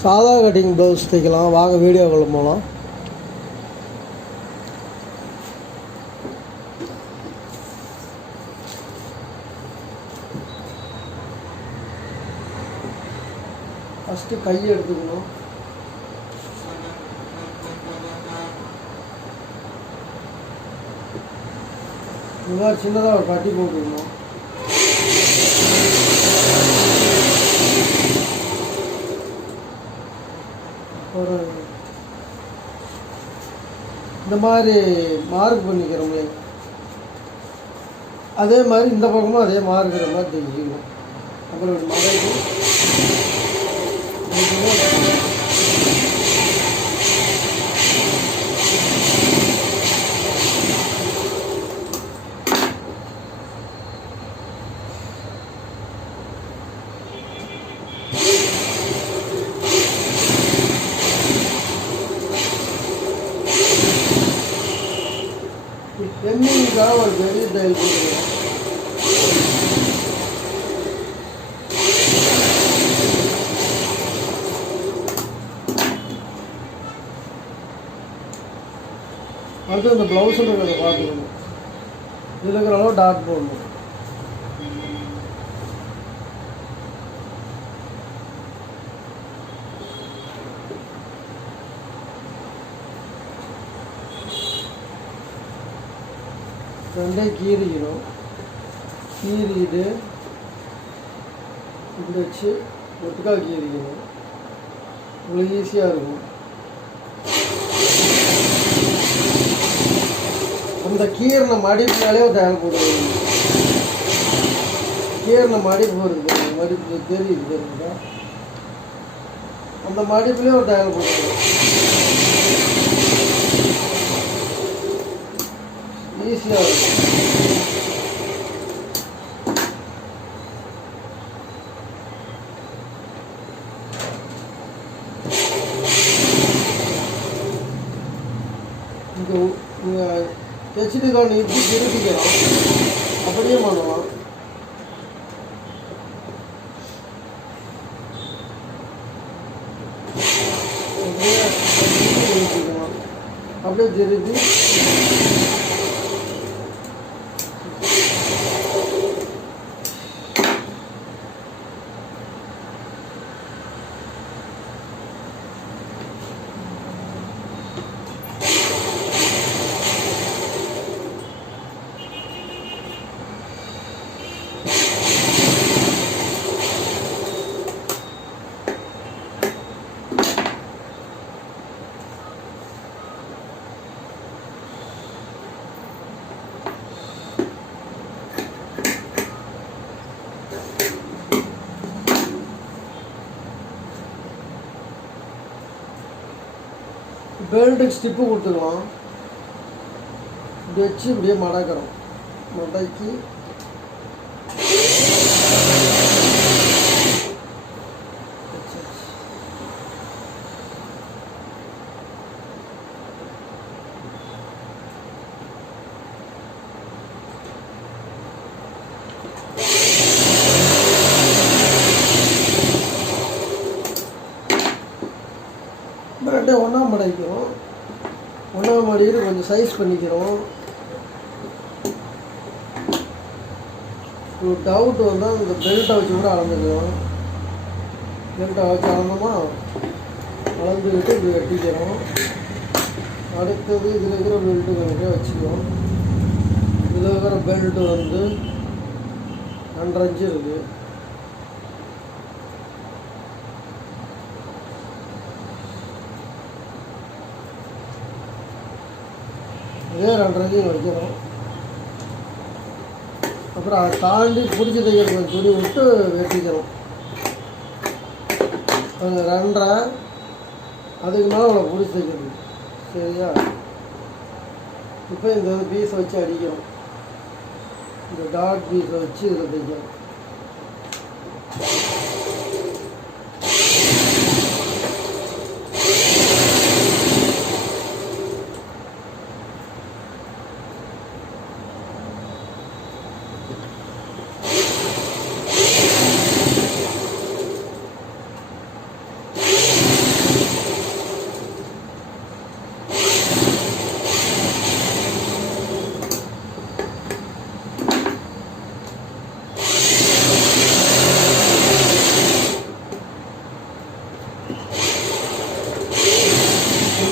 சாதா cutting blouse தைக்கலாம். வாங்க வீடியோக்குள்ள போகலாம் ஃபஸ்ட்டு கை எடுத்துக்கணும். இந்த சின்னதாக ஒரு கட்டி போட்டுக்கணும் ஒரு இந்த மாதிரி மார்க் பண்ணிக்கிறோம்லே அதே மாதிரி இந்த பக்கமும் அதே மார்க்கிற மாதிரி தெரிஞ்சுக்கணும். அப்புறம் இப்படி மடக்கி ஒரு பெரிய தையல் போட்டுக்கலாம் அடுத்து இந்த ப்ளவுஸில் இருக்கிறத பார்த்துக்கணும் இது இருக்கிற அளவு டாட் போடணும் ரெண்டே கீறிக்கணும் கீறிட்டு இப்படி வச்சு ஒட்டுக்கா கீறிக்கணும் உங்களுக்கு ஈஸியாக இருக்கும். அந்த கீரின மடிப்புனாலே ஒரு தயார் போடுவோம் கீரின மடிப்பு வருது. மடிப்பு தெரியுது தெரியுதா? அந்த மடிப்புலேயே ஒரு தயார் போடுவோம் ஈஸியாக இருக்கும் இங்கே நீங்கள் தைச்சிட்டு கொண்டு இப்படி திருப்பிக்கலாம் அப்படியே பண்ணலாம் அப்படியே திருப்பிக்கலாம். அப்படியே திருப்பி பெல்ட்டுக்கு ஸ்டிப்பு கொடுத்துக்கலாம் இப்படி வச்சு இப்படியே மடக்கிறோம் மடக்கி ரெண்டையும் ஒன்றா மடைக்கிறோம் ஒன்றா மாடியில் கொஞ்சம் சைஸ் பண்ணிக்கிறோம். ஒரு டவுட் வந்தால் இந்த பெல்ட்டை வச்சு கூட அளந்துக்கிறோம் பெல்ட்டை வச்சு அளந்தோமா அளந்துக்கிட்டு இப்படி வெட்டிக்கிறோம். அடுத்தது இதில் இருக்கிற பெல்ட்டு கொஞ்சம் வச்சுக்கிறோம். இதில் இருக்கிற பெல்ட்டு வந்து ரெண்டரை இன்ச்சு இருக்குது இதே ரெண்டரைக்கும் வைக்கிறோம் அப்புறம் அதை தாண்டி பிடிச்சி தைக்கிற கொஞ்சம் துணி விட்டு வெட்டிக்கிறோம் அது ரெண்டரை அதுக்கு மேலே அவளை பிடிச்சி தைக்கிறது சரியா? இப்போ இந்த பீஸை வச்சு அடிக்கிறோம் இந்த டாட் பீஸை வச்சு இதில் தைக்கிறோம்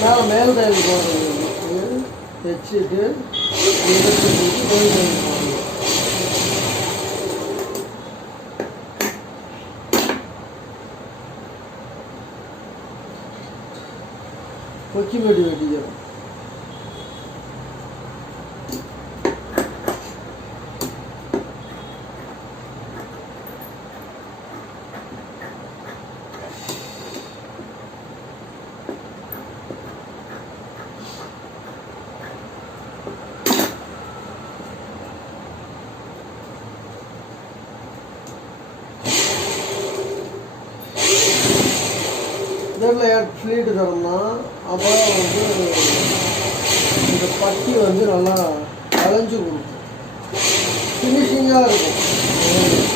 ನಾವು ಮೇಲ್ದಲ್ಲಿ ಹೆಚ್ಚಿಟ್ಟು கொச்சி மேடி வெட்டிக்கிறோம் எடுத்து மேல் டைல் தரோம்னா அப்போ வந்து இந்த பட்டி வந்து நல்லா அலைஞ்சு கொடுக்கும். ஃபினிஷிங்காக இருக்கும்.